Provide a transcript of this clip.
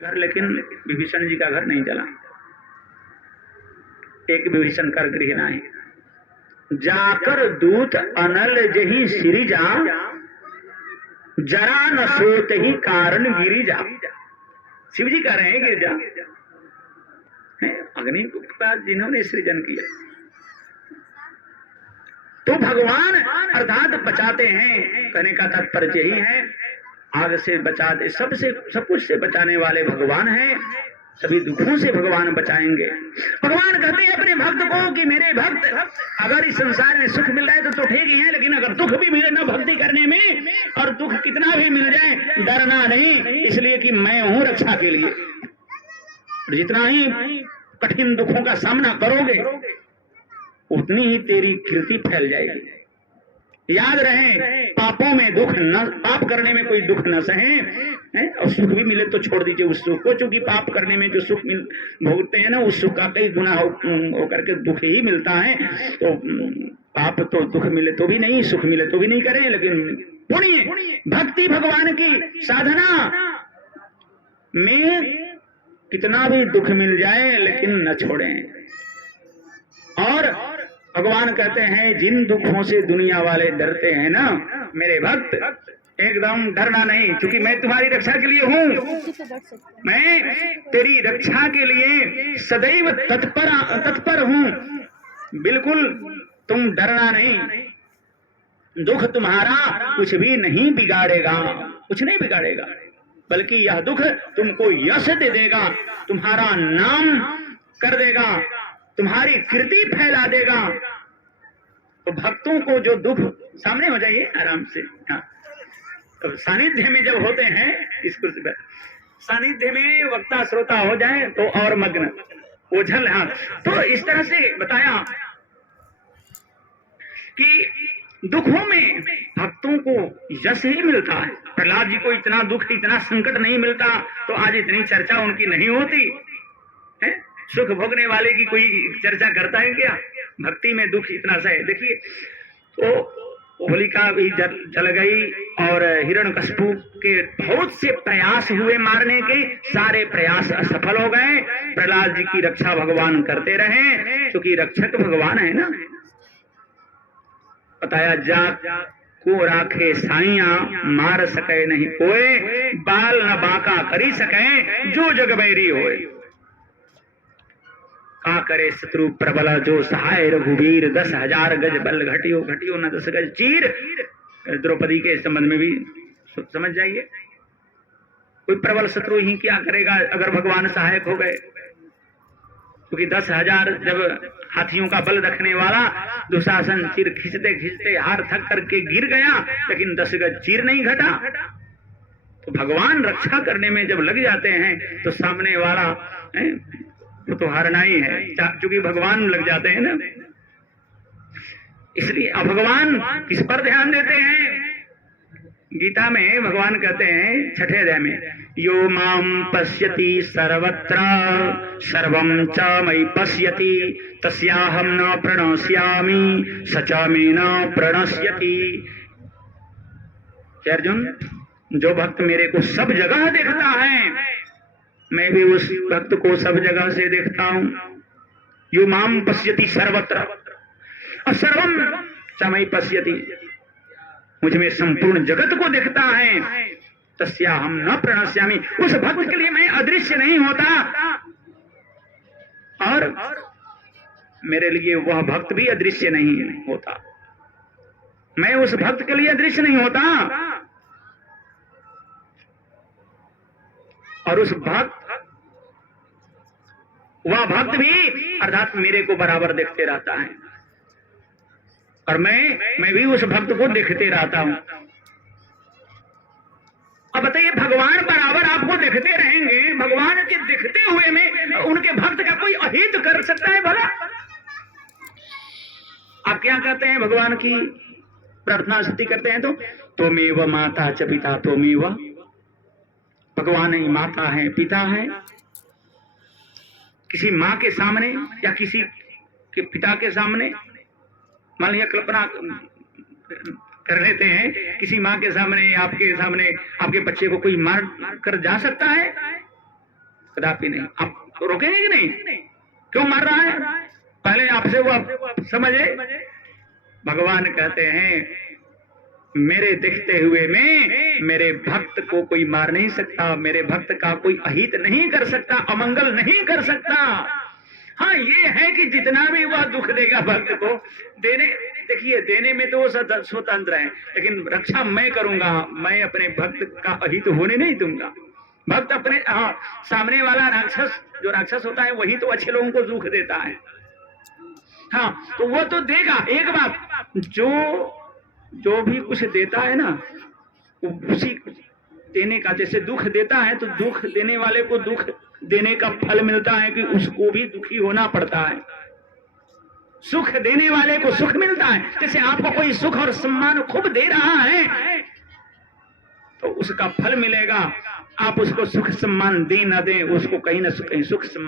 घर, लेकिन विभीषण जी का घर नहीं जला। एक विभीषण कर गृह नाही, जाकर दूत अनल जही सिरिजा, जरा न सोत ही कारण गिरिजा। शिव जी कह रहे हैं गिरिजा अग्नि का जिन्होंने सृजन किया, तो भगवान अर्थात बचाते हैं। कहने का तात्पर्य यही है, आग से बचाते, सबसे सब कुछ से बचाने वाले भगवान हैं, सभी दुखों से भगवान बचाएंगे। भगवान कहते हैं अपने भक्त को कि मेरे भक्त, अगर इस संसार में सुख मिल रहा है तो ठीक ही है, लेकिन अगर दुख भी मिले ना भक्ति करने में, और दुख कितना भी मिल जाए डरना नहीं, इसलिए कि मैं हूं रक्षा के लिए। जितना ही कठिन दुखों का सामना करोगे उतनी ही तेरी कीर्ति फैल जाएगी। याद रहे, पापों में दुख न, पाप करने में कोई दुख न सहे, और सुख भी मिले तो छोड़ दीजिए उस सुख को, क्योंकि पाप करने में जो सुख भोगते हैं ना, उस सुख का कई गुना हो करके दुख ही मिलता है। तो पाप तो दुख मिले तो भी नहीं, सुख मिले तो भी नहीं करें, लेकिन पुण्य भक्ति भगवान की साधना में कितना भी दुख मिल जाए लेकिन न छोड़ें। और भगवान कहते हैं जिन दुखों से दुनिया वाले डरते हैं ना, मेरे भक्त एकदम डरना नहीं, क्योंकि मैं तुम्हारी रक्षा के लिए हूँ, मैं तेरी रक्षा के लिए सदैव तत्पर हूँ। बिल्कुल तुम डरना नहीं, दुख तुम्हारा कुछ भी नहीं बिगाड़ेगा, कुछ नहीं बिगाड़ेगा, बल्कि यह दुख तुमको यश दे देगा, तुम्हारा नाम कर देगा, तुम्हारी कीर्ति फैला देगा। तो भक्तों को जो दुख, सामने हो जाइए आराम से। हाँ, तो सानिध्य में जब होते हैं, इस कुर्सी पर सानिध्य में वक्ता श्रोता हो जाए तो और मग्न ओझल। हाँ, तो इस तरह से बताया कि दुखों में भक्तों को यश ही मिलता है। प्रहलाद जी को इतना दुख, इतना संकट नहीं मिलता तो आज इतनी चर्चा उनकी नहीं होती है। सुख भोगने वाले की कोई चर्चा करता है क्या? भक्ति में दुख इतना सहे। देखिए, तो होलिका भी जल गई और हिरण्यकशिपु के बहुत से प्रयास हुए मारने के, सारे प्रयास असफल हो गए। प्रहलाद जी की रक्षा भगवान करते रहे, क्योंकि रक्षक भगवान है ना। बताया, जा को राखे साइया, मार सके नहीं कोई, बाल न बाका करी सके, जो जग बैरी होए। का करे शत्रु प्रबल, जो सहाय रघुवीर, 10,000 गज बल घटियो, घटियो न 10 गज चीर। द्रौपदी के संबंध में भी समझ जाइए, कोई प्रबल शत्रु ही क्या करेगा अगर भगवान सहायक हो गए, क्योंकि 10,000 जब हाथियों का बल रखने वाला दुशासन चीर खींचते खींचते हार थक करके गिर गया, लेकिन 10 गज चीर नहीं घटा। तो भगवान रक्षा करने में जब लग जाते हैं तो सामने वाला तो हारना ही है, क्योंकि भगवान लग जाते हैं ना। इसलिए भगवान किस पर ध्यान देते हैं? गीता में भगवान कहते हैं 6ठे अध्याय में, यो माम पश्यति सर्वत्र सर्वं च मयि पश्यति, तस्याहं न प्रणश्यामि, स च मे न प्रणश्यति। अर्जुन, जो भक्त मेरे को सब जगह देखता है, मैं भी उस भक्त को सब जगह से देखता हूं। यो माम पश्यति सर्वत्र, और सर्वम च मयि पश्यति, मुझ में संपूर्ण जगत को देखता है। तस्याहं न प्रणश्यामि, उस भक्त के लिए मैं अदृश्य नहीं होता, और मेरे लिए वह भक्त भी अदृश्य नहीं होता। मैं उस भक्त के लिए अदृश्य नहीं होता, और उस वह भक्त भी अर्थात मेरे को बराबर देखते रहता है, और मैं भी उस भक्त को देखते रहता हूं। अब बताइए, भगवान बराबर आपको देखते रहेंगे, भगवान के देखते हुए में उनके भक्त का कोई अहित कर सकता है भला? आप क्या कहते हैं? भगवान की प्रार्थना स्तुति करते हैं तो त्वमेव माता च पिता त्वमेव, भगवान ही माता है, पिता है। किसी माँ के सामने या किसी के पिता के सामने, मान लिया कल्पना कर लेते हैं, किसी माँ के सामने, आपके सामने आपके बच्चे को कोई मार कर जा सकता है? कदापि नहीं। आप तो रोकेंगे कि नहीं? क्यों मार रहा है? पहले आपसे वो समझे। भगवान कहते हैं मेरे दिखते हुए में मेरे भक्त को कोई मार नहीं सकता, मेरे भक्त का कोई अहित नहीं कर सकता, अमंगल नहीं कर सकता। हाँ, ये है कि जितना भी वह दुख देगा भक्त को देने, देखिए देने में तो वो स्वतंत्र है, लेकिन रक्षा मैं करूंगा, मैं अपने भक्त का अहित होने नहीं दूंगा। भक्त अपने सामने वाला राक्षस, जो राक्षस होता है वही तो अच्छे लोगों को दुख देता है। हाँ, तो वो तो देगा। एक बात, जो भी कुछ देता है ना, उसी देने का, जैसे दुख देता है तो दुख देने वाले को दुख देने का फल मिलता है कि उसको भी दुखी होना पड़ता है। सुख देने वाले को सुख मिलता है। जैसे आपको कोई सुख और सम्मान खूब दे रहा है तो उसका फल मिलेगा। आप उसको सुख सम्मान दें ना दें, उसको कहीं ना कहीं सुख सम्मान